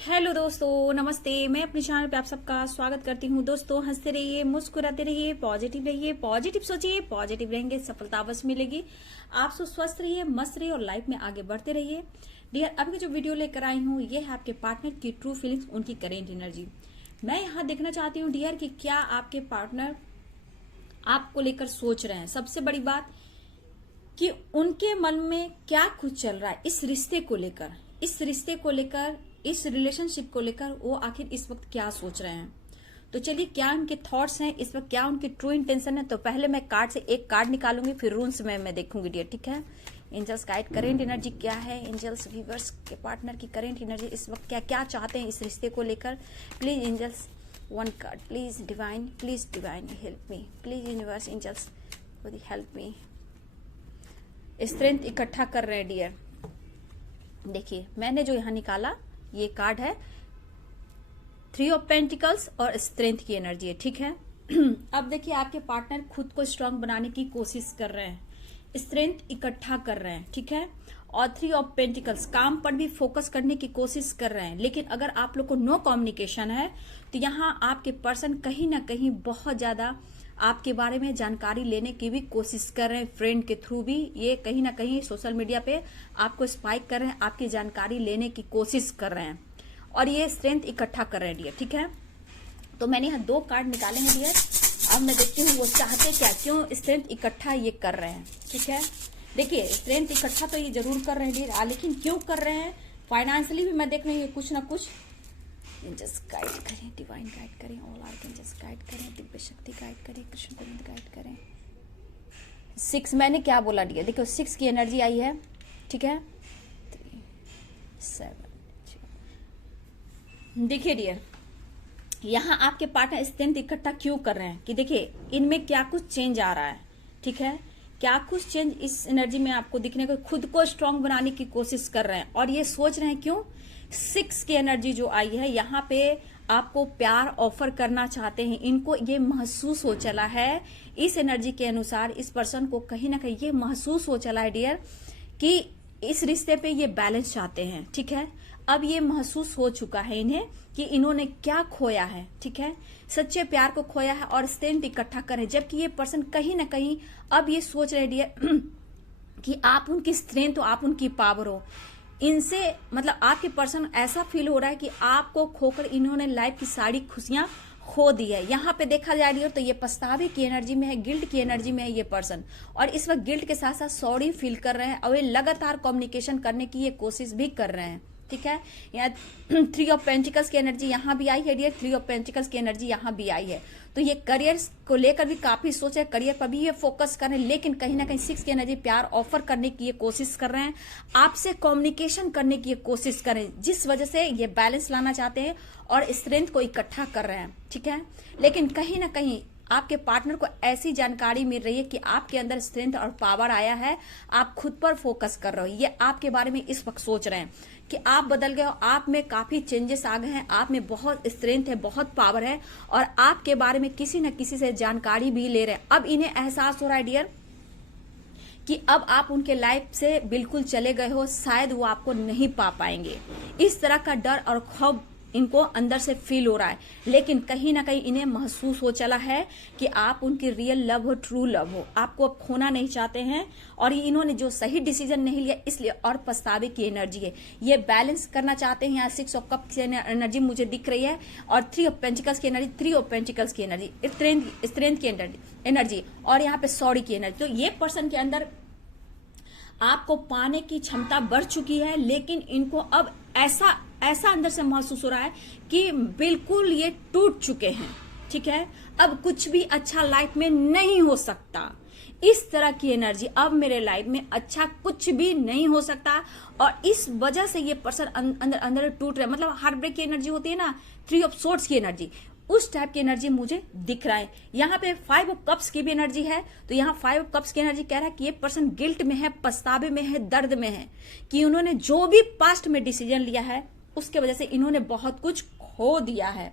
Hello दोस्तों, नमस्ते। मैं अपने चैनल पे आप सबका स्वागत करती हूँ। दोस्तों, हंसते रहिए, मुस्कुराते रहिए, पॉजिटिव रहिए, पॉजिटिव सोचिए, पॉजिटिव रहेंगे, सफलता अवश्य मिलेगी। आप स्वस्थ रहिए, मस्त रहिए और लाइफ में आगे बढ़ते रहिए। डियर, अभी जो वीडियो लेकर आई हूँ ये है आपके पार्टनर की ट्रू फीलिंग्स, उनकी करेंट एनर्जी। मैं यहाँ देखना चाहती हूँ डियर कि क्या आपके पार्टनर आपको लेकर सोच रहे हैं। सबसे बड़ी बात कि उनके मन में क्या कुछ चल रहा है इस रिश्ते को लेकर, इस रिलेशनशिप को लेकर वो आखिर इस वक्त क्या सोच रहे हैं। तो चलिए, क्या उनके थॉट्स हैं इस वक्त, क्या उनकी ट्रू इंटेंशन है। तो पहले मैं कार्ड से एक कार्ड निकालूंगी, फिर रूल्स में मैं देखूंगी डियर, ठीक है। एंजल्स गाइड करेंट एनर्जी क्या है, एंजल्स व्यूअर्स के पार्टनर की करेंट एनर्जी इस वक्त क्या क्या चाहते हैं इस रिश्ते को लेकर। Please angels one card, please divine help me, please universe angels help me. Strength इकट्ठा कर रहे हैं डियर। देखिए, मैंने जो यहाँ निकाला ये कार्ड है 3 ऑफ पेंटिकल्स और स्ट्रेंथ की एनर्जी है, ठीक है। अब देखिए, आपके पार्टनर खुद को स्ट्रांग बनाने की कोशिश कर रहे हैं, स्ट्रेंथ इकट्ठा कर रहे हैं, ठीक है। और 3 ऑफ पेंटिकल्स काम पर भी फोकस करने की कोशिश कर रहे हैं। लेकिन अगर आप लोग को नो कम्युनिकेशन है तो यहाँ आपके पर्सन कहीं ना कहीं बहुत ज्यादा आपके बारे में जानकारी लेने की भी कोशिश कर रहे हैं। फ्रेंड के थ्रू भी ये कहीं ना कहीं सोशल मीडिया पे आपको स्पाइक कर रहे हैं, आपकी जानकारी लेने की कोशिश कर रहे हैं और ये स्ट्रेंथ इकट्ठा कर रहे हैं डियर, ठीक है। तो मैंने यहाँ 2 कार्ड निकाले हैं डियर। अब मैं देखती हूँ वो चाहते क्या, क्यों स्ट्रेंथ इकट्ठा ये कर रहे हैं, ठीक है। देखिए, स्ट्रेंथ इकट्ठा तो ये जरूर कर रहे हैं डियर, लेकिन क्यों कर रहे हैं। फाइनेंशियली भी मैं देख रही हूँ कुछ ना कुछ। एंजल्स गाइड करें, डिवाइन गाइड करें, ऑल आर्कएंजल्स गाइड करें, दिव्य शक्ति गाइड करें, कृष्ण गोविंद गाइड करें। 6 मैंने क्या बोला डियर, देखो 6 की एनर्जी आई है, ठीक है। 3 7 देखिए डियर, यहाँ आपके पार्टनर स्ट्रेंथ इकट्ठा क्यों कर रहे हैं कि देखिए इनमें क्या कुछ चेंज आ रहा है, ठीक है। क्या कुछ चेंज इस एनर्जी में आपको दिखने को, खुद को स्ट्रांग बनाने की कोशिश कर रहे हैं और ये सोच रहे हैं क्यों। 6 की एनर्जी जो आई है यहाँ पे आपको प्यार ऑफर करना चाहते हैं। इनको ये महसूस हो चला है, इस एनर्जी के अनुसार इस पर्सन को कहीं ना कहीं ये महसूस हो चला है डियर कि इस रिश्ते पे ये बैलेंस चाहते हैं, ठीक है। अब ये महसूस हो चुका है इन्हें कि इन्होंने क्या खोया है, ठीक है। सच्चे प्यार को खोया है और स्ट्रेंथ इकट्ठा करें, जबकि ये पर्सन कहीं ना कहीं अब ये सोच रहे डियर कि आप उनकी स्ट्रेंथ हो, आप उनकी पावर हो। इनसे मतलब आपके पर्सन ऐसा फील हो रहा है कि आपको खोकर इन्होंने लाइफ की सारी खुशियां खो दी है। यहाँ पे देखा जाए डियर तो ये पछतावे की एनर्जी में है, गिल्ट की एनर्जी में है ये पर्सन, और इस वक्त गिल्ट के साथ साथ सॉरी फील कर रहे हैं और ये लगातार कम्युनिकेशन करने की ये कोशिश भी कर रहे हैं, ठीक है। यहाँ 3 ऑफ पेंटिकल्स की एनर्जी यहाँ भी आई है डियर, 3 ऑफ पेंटिकल्स की एनर्जी यहाँ भी आई है। तो ये करियर को लेकर भी काफी सोच है, करियर पर भी ये फोकस कर रहे हैं, लेकिन कहीं ना कहीं 6 की एनर्जी प्यार ऑफर करने की ये कोशिश कर रहे हैं, आपसे कम्युनिकेशन करने की ये कोशिश कर रहे हैं, जिस वजह से ये बैलेंस लाना चाहते हैं और स्ट्रेंथ को इकट्ठा कर रहे हैं, ठीक है। लेकिन कहीं ना कहीं आपके पार्टनर को ऐसी जानकारी मिल रही है कि आपके अंदर स्ट्रेंथ और पावर आया है, आप खुद पर फोकस कर रहे हो। ये आपके बारे में इस वक्त सोच रहे हैं कि आप बदल गए हो, आप में काफी चेंजेस आ गए हैं, आप में बहुत स्ट्रेंथ है, बहुत पावर है और आपके बारे में किसी न किसी से जानकारी भी ले रहे हैं। अब इन्हें एहसास हो रहा है डियर कि अब आप उनके लाइफ से बिल्कुल चले गए हो, शायद वो आपको नहीं पा पाएंगे। इस तरह का डर और खौफ इनको अंदर से फील हो रहा है, लेकिन कहीं ना कहीं इन्हें महसूस हो चला है कि आप उनकी रियल लव हो, ट्रू लव हो, आपको अब खोना नहीं चाहते हैं और ये इन्होंने जो सही डिसीजन नहीं लिया इसलिए, और पछतावे की एनर्जी है, ये बैलेंस करना चाहते हैं। यहाँ 6 ऑफ कप की एनर्जी मुझे दिख रही है और 3 ऑफ पेंटिकल्स की एनर्जी, 3 ऑफ पेंटिकल्स की एनर्जी, स्ट्रेंथ की एनर्जी और यहाँ पे सॉरी की एनर्जी। तो ये पर्सन के अंदर आपको पाने की क्षमता बढ़ चुकी है, लेकिन इनको अब ऐसा अंदर से महसूस हो रहा है कि बिल्कुल ये टूट चुके हैं, ठीक है। अब कुछ भी अच्छा लाइफ में नहीं हो सकता, इस तरह की एनर्जी, अब मेरे लाइफ में अच्छा कुछ भी नहीं हो सकता और इस वजह से ये पर्सन अंदर टूट रहा है। मतलब हार्ट ब्रेक की एनर्जी होती है ना, 3 ऑफ सोर्ड्स की एनर्जी, उस टाइप की एनर्जी मुझे दिख रहा है। यहाँ पे 5 ऑफ कप्स की भी एनर्जी है, तो यहाँ 5 ऑफ कप्स की एनर्जी कह रहा है कि ये पर्सन गिल्ट में है, पछतावे में है, दर्द में है कि उन्होंने जो भी पास्ट में डिसीजन लिया है उसके वजह से इन्होंने बहुत कुछ खो दिया है।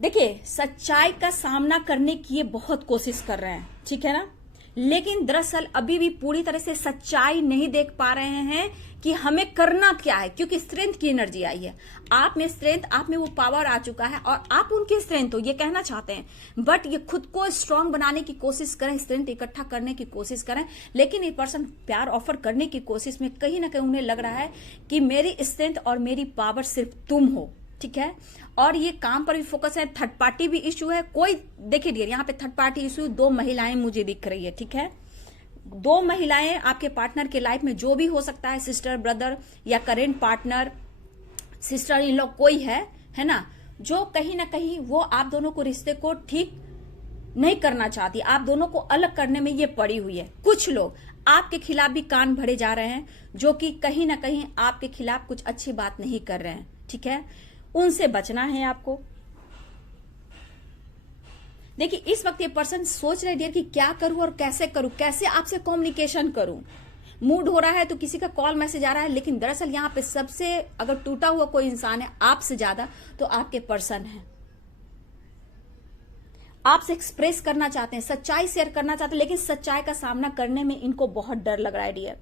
देखिए, सच्चाई का सामना करने की ये बहुत कोशिश कर रहे हैं, ठीक है ना। लेकिन दरअसल अभी भी पूरी तरह से सच्चाई नहीं देख पा रहे हैं कि हमें करना क्या है, क्योंकि स्ट्रेंथ की एनर्जी आई है। आप में स्ट्रेंथ, आप में वो पावर आ चुका है और आप उनकी स्ट्रेंथ हो ये कहना चाहते हैं, बट ये खुद को स्ट्रांग बनाने की कोशिश करें, स्ट्रेंथ इकट्ठा करने की कोशिश करें, लेकिन ये पर्सन प्यार ऑफर करने की कोशिश में कहीं ना कहीं उन्हें लग रहा है कि मेरी स्ट्रेंथ और मेरी पावर सिर्फ तुम हो, ठीक है। और ये काम पर भी फोकस है, थर्ड पार्टी भी इश्यू है कोई। देखिए डियर, यहाँ पे थर्ड पार्टी इश्यू 2 महिलाएं मुझे दिख रही है, ठीक है। 2 महिलाएं आपके पार्टनर के लाइफ में, जो भी हो सकता है, सिस्टर, ब्रदर या current partner, sister in law कोई है ना, जो कहीं ना कहीं वो आप दोनों को, रिश्ते को ठीक नहीं करना चाहती, आप दोनों को अलग करने में ये पड़ी हुई है। कुछ लोग आपके खिलाफ भी कान भरे जा रहे हैं, जो कि कहीं ना कहीं आपके खिलाफ कुछ अच्छी बात नहीं कर रहे हैं, ठीक है। उनसे बचना है आपको। देखिए इस वक्त ये पर्सन सोच रहे डियर कि क्या करूं और कैसे करूं, कैसे आपसे कम्युनिकेशन करूं। मूड हो रहा है तो किसी का कॉल मैसेज आ रहा है, लेकिन दरअसल यहां पे सबसे अगर टूटा हुआ कोई इंसान है आपसे ज्यादा तो आपके पर्सन है। आपसे एक्सप्रेस करना चाहते हैं, सच्चाई शेयर करना चाहते हैं, लेकिन सच्चाई का सामना करने में इनको बहुत डर लग रहा है डियर।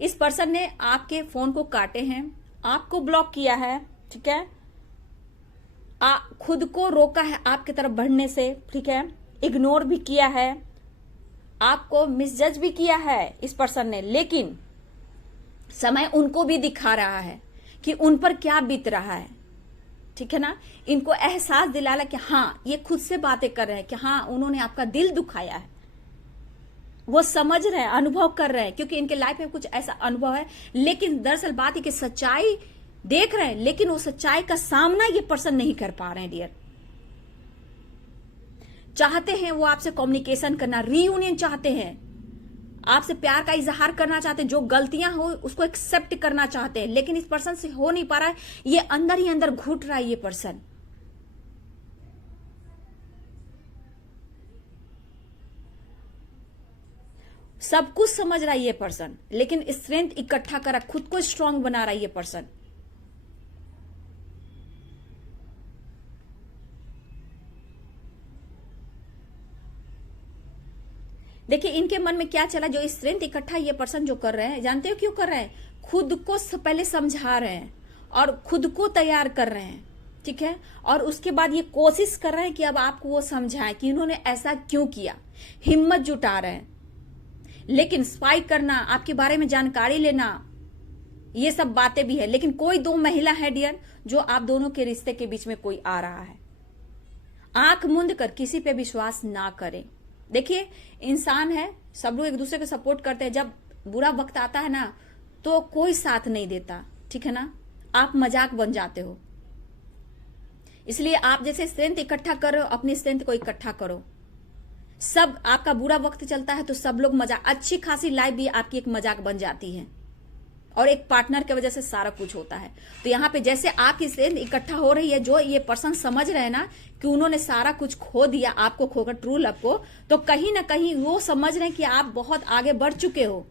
इस पर्सन ने आपके फोन को काटे हैं, आपको ब्लॉक किया है, ठीक है, खुद को रोका है आपकी तरफ बढ़ने से, ठीक है, इग्नोर भी किया है, आपको मिसजज भी किया है इस पर्सन ने, लेकिन समय उनको भी दिखा रहा है कि उन पर क्या बीत रहा है, ठीक है ना। इनको एहसास दिलाला कि हाँ, ये खुद से बातें कर रहे हैं कि हाँ उन्होंने आपका दिल दुखाया है, वो समझ रहे हैं, अनुभव कर रहे हैं, क्योंकि इनके लाइफ में कुछ ऐसा अनुभव है। लेकिन दरअसल बात है कि सच्चाई देख रहे हैं, लेकिन वो सच्चाई का सामना ये पर्सन नहीं कर पा रहे हैं डियर। चाहते हैं वो आपसे कम्युनिकेशन करना, रीयूनियन चाहते हैं, आपसे प्यार का इजहार करना चाहते हैं, जो गलतियां हो उसको एक्सेप्ट करना चाहते हैं, लेकिन इस पर्सन से हो नहीं पा रहा है। ये अंदर ही अंदर घुट रहा है ये पर्सन। सब कुछ समझ रहा है ये पर्सन, लेकिन स्ट्रेंथ इकट्ठा कर रहा, खुद को स्ट्रांग बना रहा है ये पर्सन। देखिए इनके मन में क्या चला, जो स्ट्रेंथ इकट्ठा ये पर्सन जो कर रहे हैं, जानते हो क्यों कर रहे हैं? खुद को पहले समझा रहे हैं और खुद को तैयार कर रहे हैं, ठीक है, और उसके बाद ये कोशिश कर रहे हैं कि अब आपको वो समझाएं कि इन्होंने ऐसा क्यों किया। हिम्मत जुटा रहे हैं, लेकिन स्पाई करना, आपके बारे में जानकारी लेना, ये सब बातें भी है। लेकिन कोई 2 महिला है डियर, जो आप दोनों के रिश्ते के बीच में कोई आ रहा है। आंख मूंद कर किसी पे विश्वास ना करें। देखिए इंसान है, सब लोग एक दूसरे को सपोर्ट करते हैं, जब बुरा वक्त आता है ना तो कोई साथ नहीं देता, ठीक है ना, आप मजाक बन जाते हो। इसलिए आप जैसे स्ट्रेंथ इकट्ठा कर रहे हो, अपनी स्ट्रेंथ को इकट्ठा करो। सब आपका बुरा वक्त चलता है तो सब लोग मजाक, अच्छी खासी लाइफ भी आपकी एक मजाक बन जाती है, और एक पार्टनर की वजह से सारा कुछ होता है। तो यहाँ पे जैसे आपकी स्ट्रेंथ इकट्ठा हो रही है, जो ये पर्सन समझ रहे हैं ना कि उन्होंने सारा कुछ खो दिया आपको खोकर, ट्रू लव को, तो कहीं ना कहीं वो समझ रहे हैं कि आप बहुत आगे बढ़ चुके हो।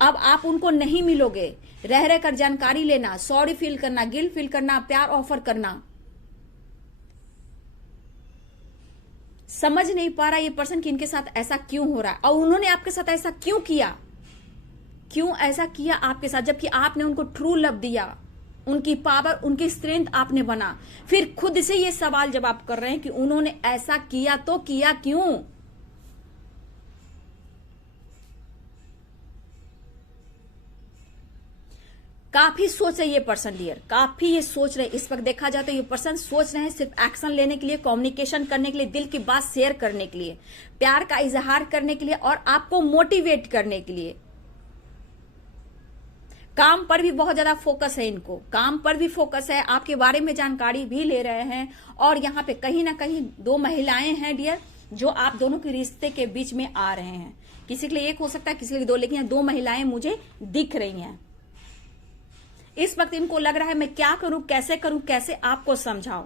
अब आप उनको नहीं मिलोगे, रह रह कर जानकारी लेना, सॉरी फील करना, गिल्ट फील करना, प्यार ऑफर करना। समझ नहीं पा रहा ये पर्सन कि इनके साथ ऐसा क्यों हो रहा है, और उन्होंने आपके साथ ऐसा क्यों किया, क्यों ऐसा किया आपके साथ, जबकि आपने उनको ट्रू लव दिया, उनकी पावर, उनकी स्ट्रेंथ आपने बना। फिर खुद से ये सवाल जवाब कर रहे हैं कि उन्होंने ऐसा किया तो किया क्यों। काफी सोच रहे ये पर्सन डियर, काफी ये सोच रहे। इस वक्त देखा जाए तो ये पर्सन सोच रहे हैं सिर्फ एक्शन लेने के लिए, कम्युनिकेशन करने के लिए, दिल की बात शेयर करने के लिए, प्यार का इजहार करने के लिए, और आपको मोटिवेट करने के लिए। काम पर भी बहुत ज्यादा फोकस है इनको, काम पर भी फोकस है, आपके बारे में जानकारी भी ले रहे हैं। और यहाँ पे कहीं ना कहीं 2 महिलाएं हैं डियर, जो आप दोनों के रिश्ते के बीच में आ रहे हैं। किसी के लिए एक हो सकता है, किसी के लिए 2, लेकिन 2 महिलाएं मुझे दिख रही हैं। इस वक्त इनको लग रहा है मैं क्या करूं, कैसे करूं, कैसे आपको समझाऊं।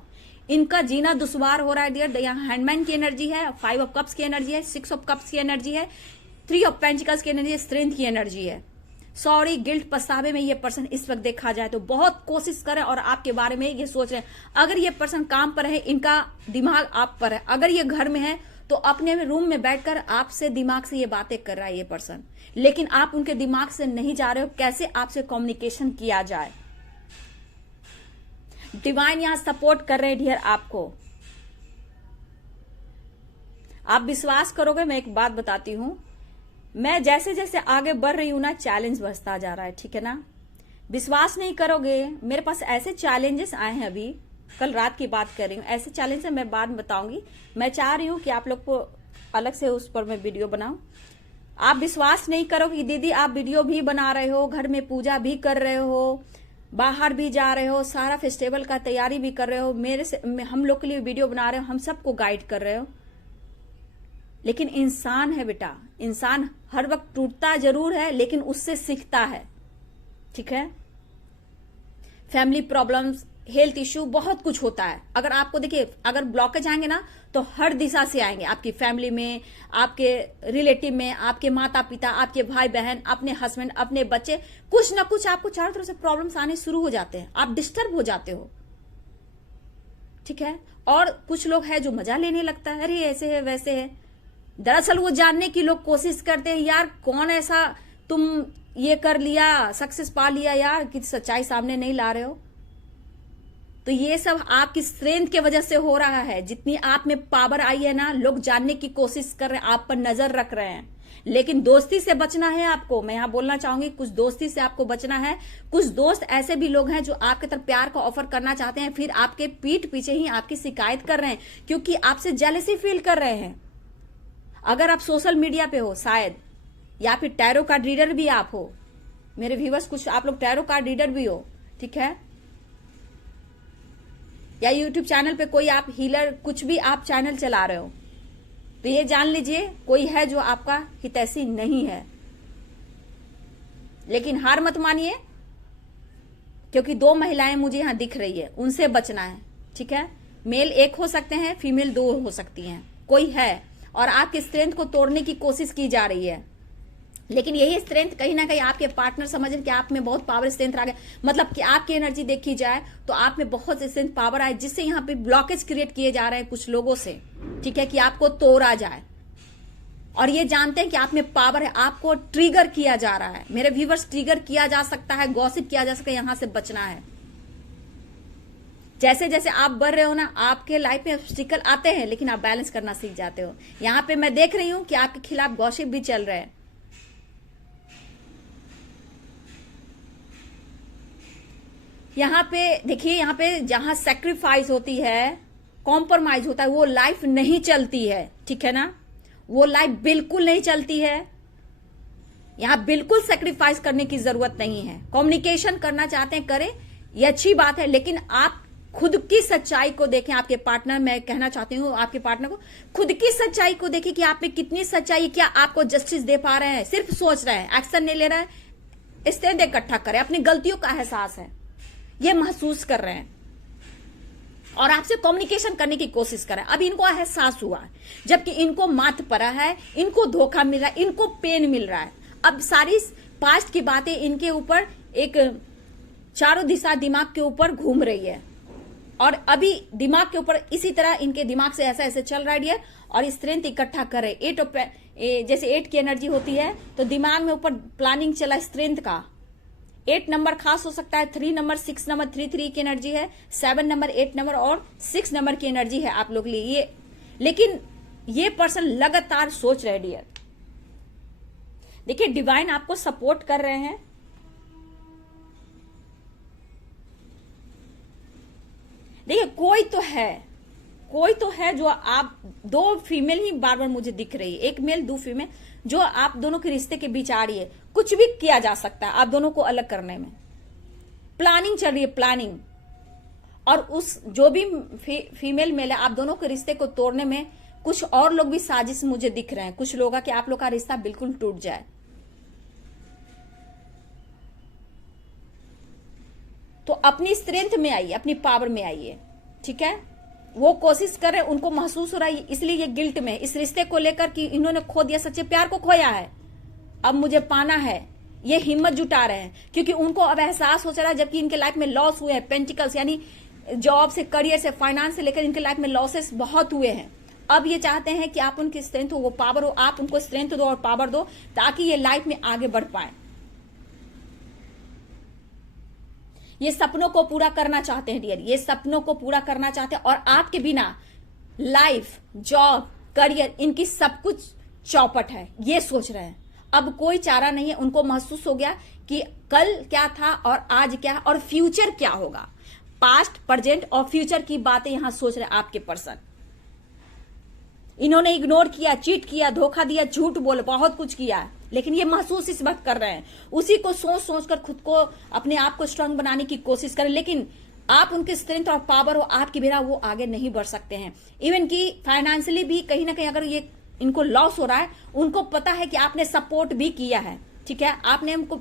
इनका जीना दुश्वार हो रहा है डियर। यहाँ हैंडमैन की एनर्जी है, 5 ऑफ कप्स की एनर्जी है, 6 ऑफ कप्स की एनर्जी है, 3 ऑफ पेंटिकल्स की एनर्जी है, स्ट्रेंथ की एनर्जी है। सॉरी, गिल्ट, पछतावे में ये पर्सन इस वक्त देखा जाए तो बहुत कोशिश करे और आपके बारे में ये सोच रहे हैं। अगर ये पर्सन काम पर है, इनका दिमाग आप पर है, अगर ये घर में है तो अपने रूम में बैठकर आपसे दिमाग से ये बातें कर रहा है ये पर्सन, लेकिन आप उनके दिमाग से नहीं जा रहे हो कैसे आपसे कम्युनिकेशन किया जाए। डिवाइन यहां सपोर्ट कर रहे हैं डियर आपको। आप विश्वास करोगे, मैं एक बात बताती हूं, मैं जैसे जैसे आगे बढ़ रही हूं ना, चैलेंज बढ़ता जा रहा है, ठीक है ना। विश्वास नहीं करोगे, मेरे पास ऐसे चैलेंजेस आए हैं, अभी कल रात की बात कर रही हूँ, ऐसे चैलेंज है, मैं बाद में बताऊंगी। मैं चाह रही हूँ कि आप लोग को अलग से उस पर मैं वीडियो बनाऊं। आप विश्वास नहीं करोगे दीदी, आप वीडियो भी बना रहे हो, घर में पूजा भी कर रहे हो, बाहर भी जा रहे हो, सारा फेस्टिवल का तैयारी भी कर रहे हो, मेरे से हम लोग के लिए वीडियो बना रहे हो, हम सबको गाइड कर रहे हो, लेकिन इंसान है बेटा, इंसान हर वक्त टूटता जरूर है लेकिन उससे सीखता है, ठीक है। फैमिली प्रॉब्लम्स, हेल्थ इश्यू, बहुत कुछ होता है। अगर आपको देखिए, अगर ब्लॉकेज आएंगे ना तो हर दिशा से आएंगे, आपकी फैमिली में, आपके रिलेटिव में, आपके माता पिता, आपके भाई बहन, अपने हस्बैंड, अपने बच्चे, कुछ ना कुछ आपको चारों तरफ से प्रॉब्लम्स आने शुरू हो जाते हैं, आप डिस्टर्ब हो जाते हो, ठीक है। और कुछ लोग हैं जो मजा लेने लगता है, अरे ऐसे है वैसे है। दरअसल वो जानने की लोग कोशिश करते हैं, यार कौन ऐसा तुम ये कर लिया, सक्सेस पा लिया यार, कि सच्चाई सामने नहीं ला रहे हो। तो ये सब आपकी स्ट्रेंथ की वजह से हो रहा है। जितनी आप में पावर आई है ना, लोग जानने की कोशिश कर रहे हैं, आप पर नजर रख रहे हैं, लेकिन दोस्ती से बचना है आपको। मैं यहां बोलना चाहूंगी, कुछ दोस्ती से आपको बचना है। कुछ दोस्त ऐसे भी लोग हैं जो आपके तरफ प्यार का ऑफर करना चाहते हैं, फिर आपके पीठ पीछे ही आपकी शिकायत कर रहे हैं, क्योंकि आपसे जेलसी फील कर रहे हैं। अगर आप सोशल मीडिया पे हो शायद, या फिर टैरो कार्ड रीडर भी आप हो, मेरे व्यूवर्स कुछ आप लोग टैरो कार्ड रीडर भी हो, ठीक है, या यूट्यूब चैनल पे कोई आप हीलर, कुछ भी आप चैनल चला रहे हो, तो ये जान लीजिए कोई है जो आपका हितैषी नहीं है। लेकिन हार मत मानिए, क्योंकि 2 महिलाएं मुझे यहां दिख रही है, उनसे बचना है, ठीक है। मेल 1 हो सकते हैं, फीमेल 2 हो सकती हैं, कोई है, और आपकी स्ट्रेंथ को तोड़ने की कोशिश की जा रही है। लेकिन यही स्ट्रेंथ कहीं ना कहीं आपके पार्टनर समझ रहे कि आप में बहुत पावर स्ट्रेंथ आ गया, मतलब कि आपकी एनर्जी देखी जाए तो आप में बहुत स्ट्रेंथ पावर आए, जिससे यहाँ पे ब्लॉकेज क्रिएट किए जा रहे हैं कुछ लोगों से, ठीक है, कि आपको तोड़ा जाए। और ये जानते हैं कि आप में पावर है, आपको ट्रिगर किया जा रहा है। मेरे व्यूवर्स, ट्रिगर किया जा सकता है, गॉसिप किया जा सकता है, यहां से बचना है। जैसे जैसे आप बढ़ रहे हो ना, आपके लाइफ में ऑब्स्टिकल आते हैं, लेकिन आप बैलेंस करना सीख जाते हो। यहां पे मैं देख रही हूं कि आपके खिलाफ गॉसिप भी चल रहे हैं। यहां पे देखिए, यहां पे जहां सेक्रीफाइस होती है, कॉम्प्रोमाइज होता है, वो लाइफ नहीं चलती है, ठीक है ना, वो लाइफ बिल्कुल नहीं चलती है। यहां बिल्कुल सेक्रीफाइस करने की जरूरत नहीं है। कम्युनिकेशन करना चाहते हैं करें, ये अच्छी बात है, लेकिन आप खुद की सच्चाई को देखें। आपके पार्टनर, मैं कहना चाहती हूँ आपके पार्टनर को, खुद की सच्चाई को देखें कि आप में कितनी सच्चाई, क्या आपको जस्टिस दे पा रहे हैं। सिर्फ सोच रहे हैं, एक्शन नहीं ले रहे हैं। स्ट्रेंथ इकट्ठा करें, अपनी गलतियों का एहसास है, ये महसूस कर रहे हैं, और आपसे कम्युनिकेशन करने की कोशिश कर रहे हैं। अब इनको एहसास हुआ है, जबकि इनको मात पड़ा है, इनको धोखा मिल रहा है, इनको पेन मिल रहा है। अब सारी पास्ट की बातें इनके ऊपर एक चारों दिशा दिमाग के ऊपर घूम रही है, और अभी दिमाग के ऊपर इसी तरह इनके दिमाग से ऐसा ऐसे चल रहा है। और स्ट्रेंथ इकट्ठा करे, जैसे 8 की एनर्जी होती है, तो दिमाग में ऊपर प्लानिंग चला स्ट्रेंथ का। 8 नंबर खास हो सकता है, 3 नंबर, 6 नंबर, 3 की एनर्जी है, 7 नंबर, 8 नंबर और 6 नंबर की एनर्जी है आप लोग के लिए ये। लेकिन ये पर्सन लगातार सोच रहे डियर। देखिए, डिवाइन आपको सपोर्ट कर रहे हैं। देखिए, कोई तो है जो आप 2 फीमेल ही बार बार मुझे दिख रही है, 1 मेल 2 फीमेल, जो आप दोनों के रिश्ते के बीच आ रही है। कुछ भी किया जा सकता है आप दोनों को अलग करने में, प्लानिंग चल रही है, प्लानिंग। और उस जो भी फीमेल मेल है, आप दोनों के रिश्ते को तोड़ने में कुछ और लोग भी साजिश मुझे दिख रहे हैं। कुछ लोग कि आप लोग का रिश्ता बिल्कुल टूट जाए। तो अपनी स्ट्रेंथ में आइए, अपनी पावर में आइए, ठीक है। वो कोशिश कर रहे, उनको महसूस हो रहा है, इसलिए ये गिल्ट में इस रिश्ते को लेकर कि इन्होंने खो दिया, सच्चे प्यार को खोया है, अब मुझे पाना है, ये हिम्मत जुटा रहे हैं। क्योंकि उनको अब एहसास हो चला, जबकि इनके लाइफ में लॉस हुए हैं, पेंटिकल्स यानी जॉब से, करियर से, फाइनेंस से लेकर इनके लाइफ में लॉसेस बहुत हुए हैं। अब ये चाहते हैं कि आप उनकी स्ट्रेंथ हो, वो पावर हो, आप उनको स्ट्रेंथ दो और पावर दो ताकि ये लाइफ में आगे बढ़ पाए। ये सपनों को पूरा करना चाहते हैं डियर, ये सपनों को पूरा करना चाहते हैं और आपके बिना लाइफ, जॉब, करियर, इनकी सब कुछ चौपट है, ये सोच रहे हैं। अब कोई चारा नहीं है, उनको महसूस हो गया कि कल क्या था और आज क्या और फ्यूचर क्या होगा। पास्ट, प्रेजेंट और फ्यूचर की बातें यहां सोच रहे हैं आपके पर्सन। इन्होंने इग्नोर किया, चीट किया, धोखा दिया, झूठ बोले, बहुत कुछ किया, लेकिन ये महसूस इस वक्त कर रहे हैं। उसी को सोच सोच कर खुद को, अपने आप को स्ट्रांग बनाने की कोशिश करें, लेकिन आप उनके स्ट्रेंथ और पावर हो, आपके बिना वो आगे नहीं बढ़ सकते हैं। इवन की फाइनेंशियली भी कहीं ना कहीं अगर ये इनको लॉस हो रहा है, उनको पता है कि आपने सपोर्ट भी किया है, ठीक है, आपने उनको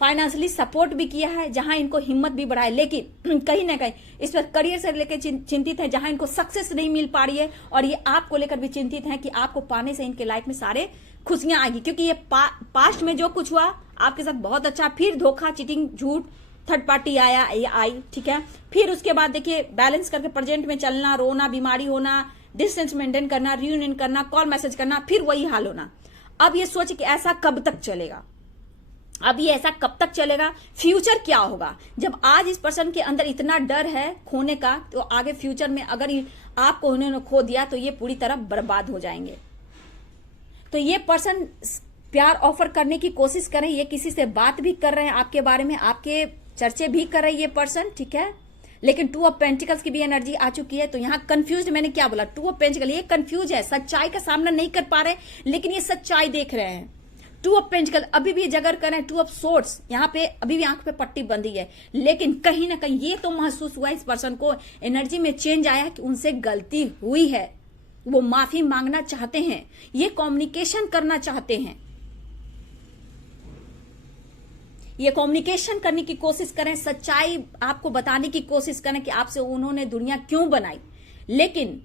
फाइनेंशियली सपोर्ट भी किया है, जहां इनको हिम्मत भी बढ़ाए, लेकिन कहीं ना कहीं इस पर करियर से लेकर चिंतित है, जहां इनको सक्सेस नहीं मिल पा रही है, और ये आपको लेकर भी चिंतित है कि आपको पाने से इनके लाइफ में सारे खुशियां आएगी, क्योंकि ये पास्ट में जो कुछ हुआ आपके साथ बहुत अच्छा, फिर धोखा, चीटिंग, झूठ, थर्ड पार्टी आया या आई, ठीक है, फिर उसके बाद देखिए बैलेंस करके प्रेजेंट में चलना, रोना, बीमारी होना, डिस्टेंस मेंटेन करना, रियूनियन करना, कॉल मैसेज करना, फिर वही हाल होना। अब ये सोच कि ऐसा कब तक चलेगा, अब ये ऐसा कब तक चलेगा, फ्यूचर क्या होगा। जब आज इस पर्सन के अंदर इतना डर है खोने का, तो आगे फ्यूचर में अगर आपको उन्होंने खो दिया तो ये पूरी तरह बर्बाद हो जाएंगे। तो ये पर्सन प्यार ऑफर करने की कोशिश कर रहे हैं, ये किसी से बात भी कर रहे हैं आपके बारे में, आपके चर्चे भी कर रहे हैं ये पर्सन, ठीक है, लेकिन 2 ऑफ पेंटिकल्स की भी एनर्जी आ चुकी है। तो यहाँ कंफ्यूज, मैंने क्या बोला, 2 ऑफ पेंटिकल, ये कंफ्यूज है, सच्चाई का सामना नहीं कर पा रहे, लेकिन ये सच्चाई देख रहे हैं। 2 ऑफ पेंटिकल अभी भी जगर कर रहे हैं, 2 ऑफ सोर्ड्स यहाँ पे अभी भी आंख पे पट्टी बंधी है, लेकिन कहीं ना कहीं ये तो महसूस हुआ इस पर्सन को, एनर्जी में चेंज आया कि उनसे गलती हुई है, वो माफी मांगना चाहते हैं, ये कम्युनिकेशन करना चाहते हैं, ये कम्युनिकेशन करने की कोशिश करें, सच्चाई आपको बताने की कोशिश करें कि आपसे उन्होंने दुनिया क्यों बनाई, लेकिन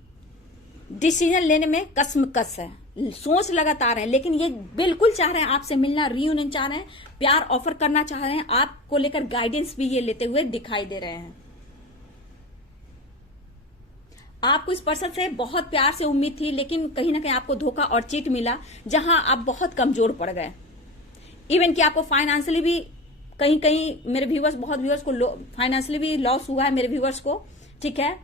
डिसीजन लेने में कसमकस है, सोच लगातार है, लेकिन ये बिल्कुल चाह रहे हैं आपसे मिलना, रियूनियन चाह रहे हैं, प्यार ऑफर करना चाह रहे हैं, आपको लेकर गाइडेंस भी ये लेते हुए दिखाई दे रहे हैं। आपको इस पर्सन से बहुत प्यार से उम्मीद थी, लेकिन कहीं ना कहीं आपको धोखा और चीट मिला, जहां आप बहुत कमजोर पड़ गए। इवन कि आपको फाइनेंशियली भी कहीं कहीं मेरे व्यूवर्स, बहुत व्यूवर्स को फाइनेंशियली भी लॉस हुआ है मेरे व्यूवर्स को, ठीक है,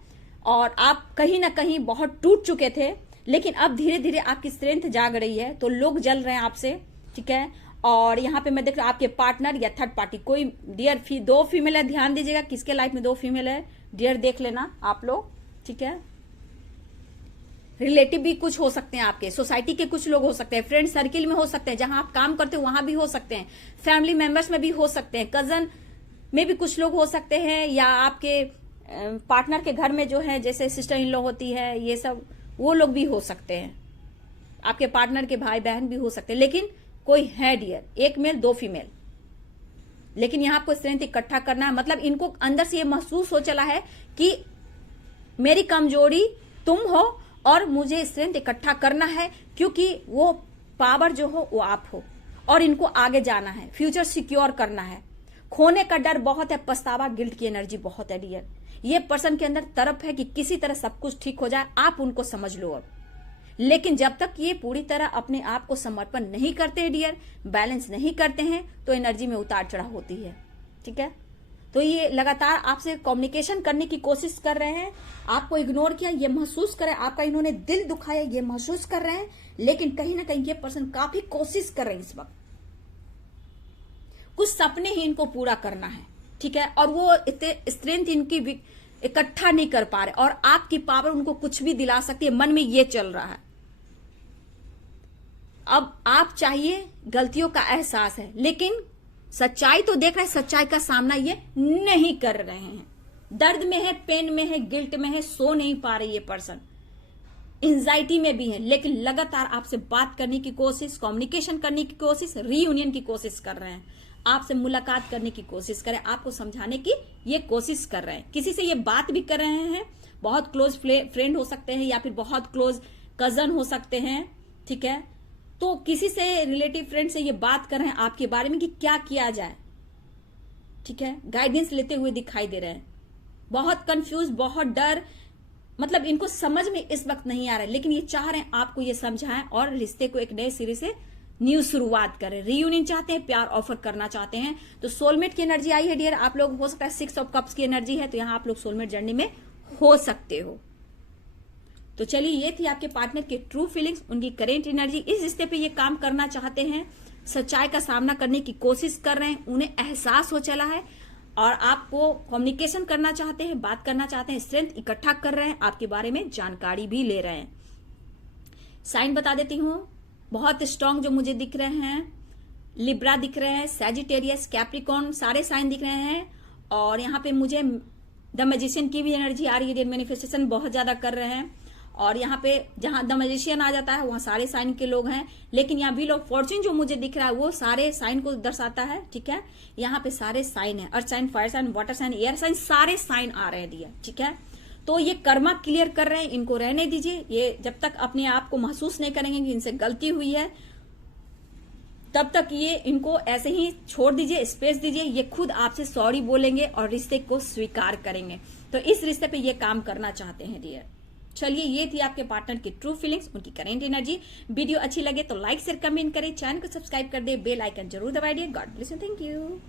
और आप कहीं ना कहीं बहुत टूट चुके थे, लेकिन अब धीरे धीरे आपकी स्ट्रेंथ जाग रही है, तो लोग जल रहे हैं आपसे, ठीक है। और यहाँ पे मैं देख रहा हूँ आपके पार्टनर या थर्ड पार्टी कोई डियर 2 फीमेल है, ध्यान दीजिएगा किसके लाइफ में 2 फीमेल है डियर, देख लेना आप लोग, ठीक है। रिलेटिव भी कुछ हो सकते हैं, आपके सोसाइटी के कुछ लोग हो सकते हैं, फ्रेंड सर्किल में हो सकते हैं, जहां आप काम करते हो वहां भी हो सकते हैं, फैमिली मेंबर्स में भी हो सकते हैं, कजन में भी कुछ लोग हो सकते हैं, या आपके पार्टनर के घर में जो है जैसे सिस्टर इन लॉ होती है, ये सब वो लोग भी हो सकते हैं, आपके पार्टनर के भाई बहन भी हो सकते हैं, लेकिन कोई है डियर, 1 मेल 2 फीमेल, लेकिन यहां आपको स्ट्रेंथ इकट्ठा करना है। मतलब इनको अंदर से ये महसूस हो चला है कि मेरी कमजोरी तुम हो और मुझे स्ट्रेंथ इकट्ठा करना है, क्योंकि वो पावर जो हो वो आप हो, और इनको आगे जाना है, फ्यूचर सिक्योर करना है। खोने का डर बहुत है, पछतावा, गिल्ट की एनर्जी बहुत है डियर। ये पर्सन के अंदर तरफ है कि किसी तरह सब कुछ ठीक हो जाए, आप उनको समझ लो अब, लेकिन जब तक ये पूरी तरह अपने आप को समर्पण नहीं करते डियर, बैलेंस नहीं करते हैं, तो एनर्जी में उतार चढ़ाव होती है, ठीक है। तो ये लगातार आपसे कम्युनिकेशन करने की कोशिश कर रहे हैं, आपको इग्नोर किया, ये महसूस करें, आपका इन्होंने दिल दुखाया, ये महसूस कर रहे हैं, लेकिन कहीं ना कहीं ये पर्सन काफी कोशिश कर रहे हैं इस वक्त, कुछ सपने ही इनको पूरा करना है, ठीक है, और वो स्ट्रेंथ इनकी इकट्ठा नहीं कर पा रहे, और आपकी पावर उनको कुछ भी दिला सकती है, मन में ये चल रहा है। अब आप चाहिए, गलतियों का एहसास है, लेकिन सच्चाई तो देख रहे हैं, सच्चाई का सामना ये नहीं कर रहे हैं, दर्द में है, पेन में है, गिल्ट में है, सो नहीं पा रहे ये पर्सन, एंजाइटी में भी है, लेकिन लगातार आपसे बात करने की कोशिश, कम्युनिकेशन करने की कोशिश, रीयूनियन की कोशिश कर रहे हैं, आपसे मुलाकात करने की कोशिश करें, आपको समझाने की ये कोशिश कर रहे हैं, किसी से ये बात भी कर रहे हैं, बहुत क्लोज फ्रेंड हो सकते हैं, या फिर बहुत क्लोज कजन हो सकते हैं, ठीक है। तो किसी से रिलेटिव फ्रेंड से ये बात कर रहे हैं आपके बारे में कि क्या किया जाए, ठीक है, गाइडेंस लेते हुए दिखाई दे रहे हैं, बहुत कंफ्यूज, बहुत डर, मतलब इनको समझ में इस वक्त नहीं आ रहा है, लेकिन ये चाह रहे हैं आपको ये समझाएं और रिश्ते को एक नए सिरे से न्यू शुरुआत करें। रीयूनियन चाहते हैं, प्यार ऑफर करना चाहते हैं। तो सोलमेट की एनर्जी आई है डियर, आप लोग हो सकता है 6 ऑफ कप्स की एनर्जी है, तो यहां आप लोग सोलमेट जर्नी में हो सकते हो। तो चलिए, ये थी आपके पार्टनर की ट्रू फीलिंग्स, उनकी करेंट एनर्जी। इस रिश्ते पे ये काम करना चाहते हैं, सच्चाई का सामना करने की कोशिश कर रहे हैं, उन्हें एहसास हो चला है और आपको कम्युनिकेशन करना चाहते हैं, बात करना चाहते हैं, स्ट्रेंथ इकट्ठा कर रहे हैं, आपके बारे में जानकारी भी ले रहे हैं। साइन बता देती हूं, बहुत स्ट्रांग जो मुझे दिख रहे हैं, लिब्रा दिख रहे हैं, सैजिटेरियस, कैप्रिकॉर्न, सारे साइन दिख रहे हैं। और यहाँ पे मुझे द मैजिशियन की भी एनर्जी आ रही है, मैनिफेस्टेशन बहुत ज्यादा कर रहे हैं। और यहाँ पे जहां द मैजिशियन आ जाता है वहां सारे साइन के लोग हैं, लेकिन यहाँ भी लोग फॉर्च्यून जो मुझे दिख रहा है वो सारे साइन को दर्शाता है, ठीक है। यहाँ पे सारे साइन है, earth sign, fire sign, water sign, air sign, सारे साइन आ रहे हैं दिया, ठीक है। तो ये कर्मा क्लियर कर रहे हैं, इनको रहने दीजिए। ये जब तक अपने आप को महसूस नहीं करेंगे कि इनसे गलती हुई है, तब तक ये इनको ऐसे ही छोड़ दीजिए, स्पेस दीजिए। ये खुद आपसे सॉरी बोलेंगे और रिश्ते को स्वीकार करेंगे। तो इस रिश्ते पे ये काम करना चाहते हैं डियर। चलिए, ये थी आपके पार्टनर की ट्रू फीलिंग्स, उनकी करेंट एनर्जी। वीडियो अच्छी लगे तो लाइक शेयर कमेंट करें, चैनल को सब्सक्राइब कर दे, बेल आइकन जरूर दबाइए। God bless you, thank you.